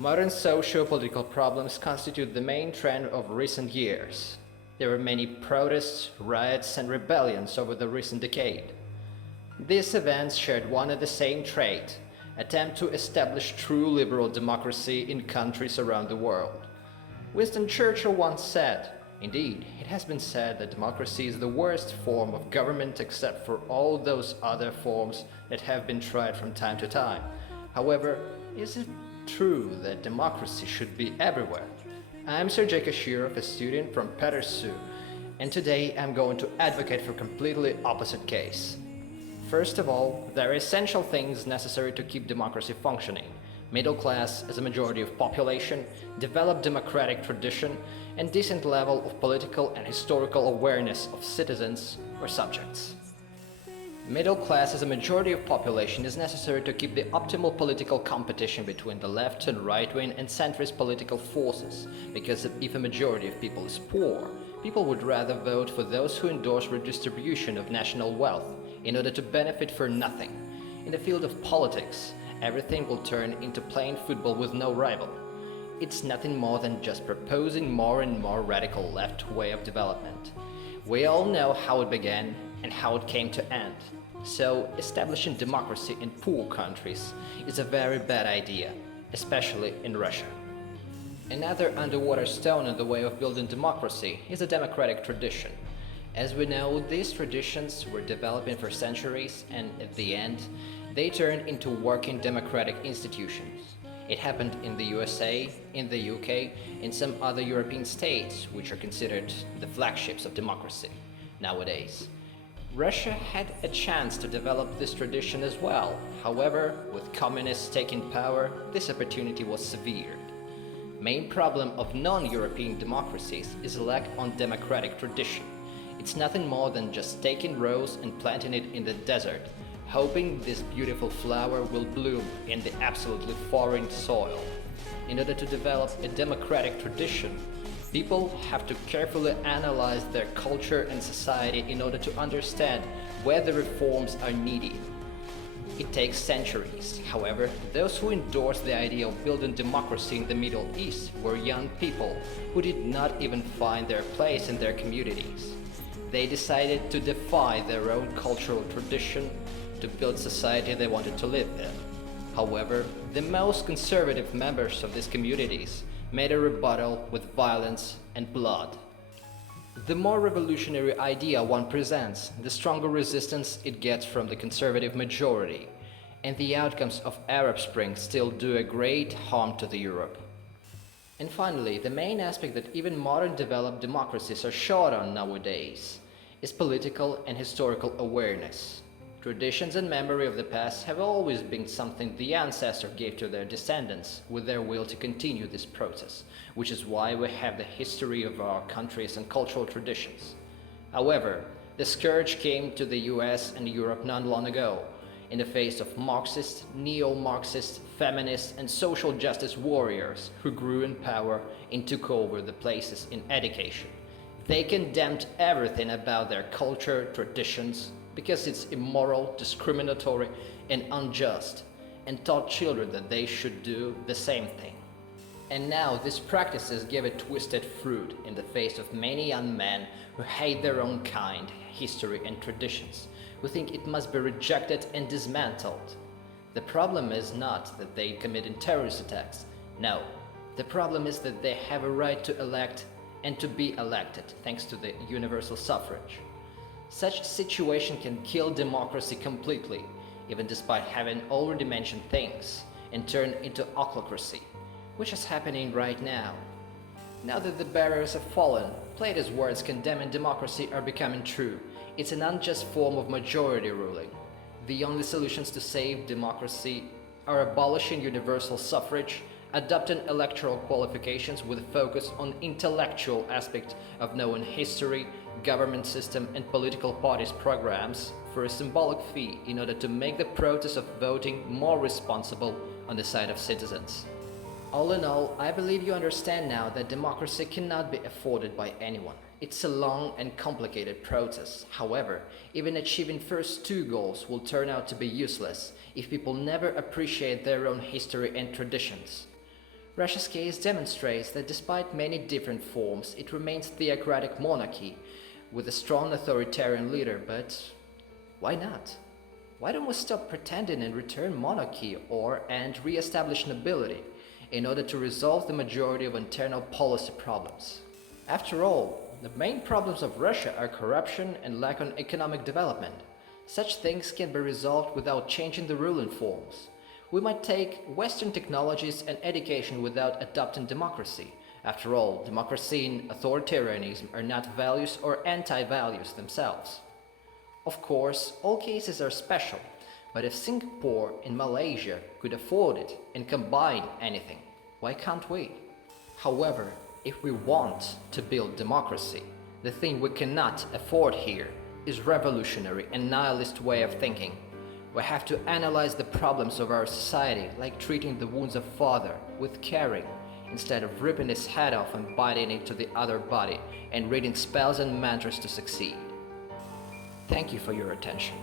Modern socio-political problems constitute the main trend of recent years. There were many protests, riots, and rebellions over the recent decade. These events shared one and the same trait: attempt to establish true liberal democracy in countries around the world. Winston Churchill once said, "Indeed, it has been said that democracy is the worst form of government except for all those other forms that have been tried from time to time. However, is it true that democracy should be everywhere?" I'm Sergey Kashirov, a student from Petersu, and today I'm going to advocate for a completely opposite case. First of all, there are essential things necessary to keep democracy functioning: middle class as a majority of population, developed democratic tradition, and decent level of political and historical awareness of citizens or subjects. Middle class as a majority of population is necessary to keep the optimal political competition between the left and right-wing and centrist political forces, because if a majority of people is poor, people would rather vote for those who endorse redistribution of national wealth in order to benefit for nothing. In the field of politics, everything will turn into playing football with no rival. It's nothing more than just proposing more and more radical left way of development. We all know how it began and how it came to end. So, establishing democracy in poor countries is a very bad idea, especially in Russia. Another underwater stone in the way of building democracy is a democratic tradition. As we know, these traditions were developing for centuries, and at the end, they turned into working democratic institutions. It happened in the USA, in the UK, in some other European states, which are considered the flagships of democracy nowadays. Russia had a chance to develop this tradition as well. However, with communists taking power, this opportunity was severed. Main problem of non-European democracies is a lack of democratic tradition. It's nothing more than just taking rose and planting it in the desert, hoping this beautiful flower will bloom in the absolutely foreign soil. In order to develop a democratic tradition, people have to carefully analyze their culture and society in order to understand where the reforms are needed. It takes centuries. However, those who endorsed the idea of building democracy in the Middle East were young people who did not even find their place in their communities. They decided to defy their own cultural tradition to build society they wanted to live in. However, the most conservative members of these communities made a rebuttal with violence and blood. The more revolutionary idea one presents, the stronger resistance it gets from the conservative majority, and the outcomes of Arab Spring still do a great harm to the Europe. And finally, the main aspect that even modern developed democracies are short on nowadays is political and historical awareness. Traditions and memory of the past have always been something the ancestors gave to their descendants with their will to continue this process, which is why we have the history of our countries and cultural traditions. However, the scourge came to the US and Europe not long ago, in the face of Marxist, neo-Marxist, feminist and social justice warriors who grew in power and took over the places in education. They condemned everything about their culture, traditions, because it's immoral, discriminatory and unjust, and taught children that they should do the same thing. And now these practices give a twisted fruit in the face of many young men who hate their own kind, history and traditions, who think it must be rejected and dismantled. The problem is not that they committed terrorist attacks. No, the problem is that they have a right to elect and to be elected thanks to the universal suffrage. Such situation can kill democracy completely, even despite having already mentioned things, and turn into autocracy, which is happening right now. Now that the barriers have fallen, Plato's words condemning democracy are becoming true. It's an unjust form of majority ruling. The only solutions to save democracy are abolishing universal suffrage, adopting electoral qualifications with a focus on intellectual aspect of knowing history, government system and political parties' programs for a symbolic fee in order to make the process of voting more responsible on the side of citizens. All in all, I believe you understand now that democracy cannot be afforded by anyone. It's a long and complicated process. However, even achieving first two goals will turn out to be useless if people never appreciate their own history and traditions. Russia's case demonstrates that despite many different forms, it remains theocratic monarchy with a strong authoritarian leader, but why not? Why don't we stop pretending and return monarchy and re-establish nobility in order to resolve the majority of internal policy problems? After all, the main problems of Russia are corruption and lack of economic development. Such things can be resolved without changing the ruling forms. We might take Western technologies and education without adopting democracy. After all, democracy and authoritarianism are not values or anti-values themselves. Of course, all cases are special, but if Singapore and Malaysia could afford it and combine anything, why can't we? However, if we want to build democracy, the thing we cannot afford here is revolutionary and nihilist way of thinking. We have to analyze the problems of our society like treating the wounds of father with caring instead of ripping his head off and biting into the other body and reading spells and mantras to succeed. Thank you for your attention.